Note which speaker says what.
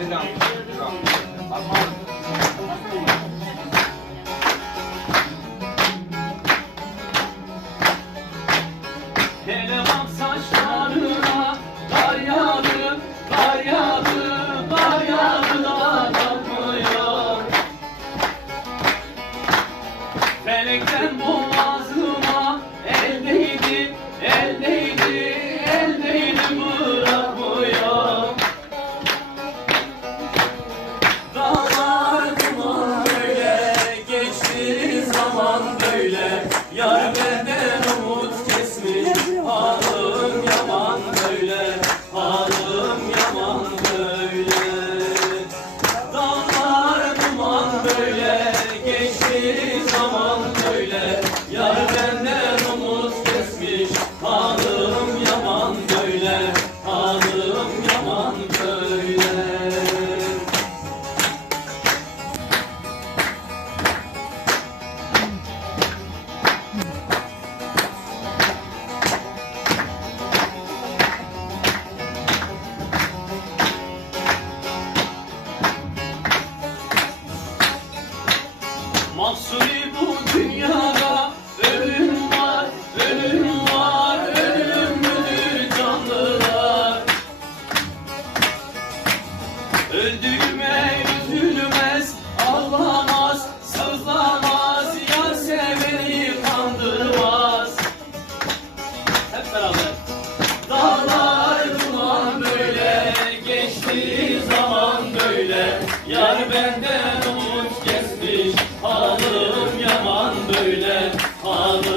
Speaker 1: Harbiden. Hele saçlarına zaman böyle. Yar benden umut kesmiş, Mahsuri bu dünyada ölüm var, ölüm var, ölüm müdür canlılar. Öldürme üzülmez, ağlamaz, sızlamaz, yar seveni. Hep beraber. Dağlar duman böyle, geçti zaman böyle. Yar benden böyle,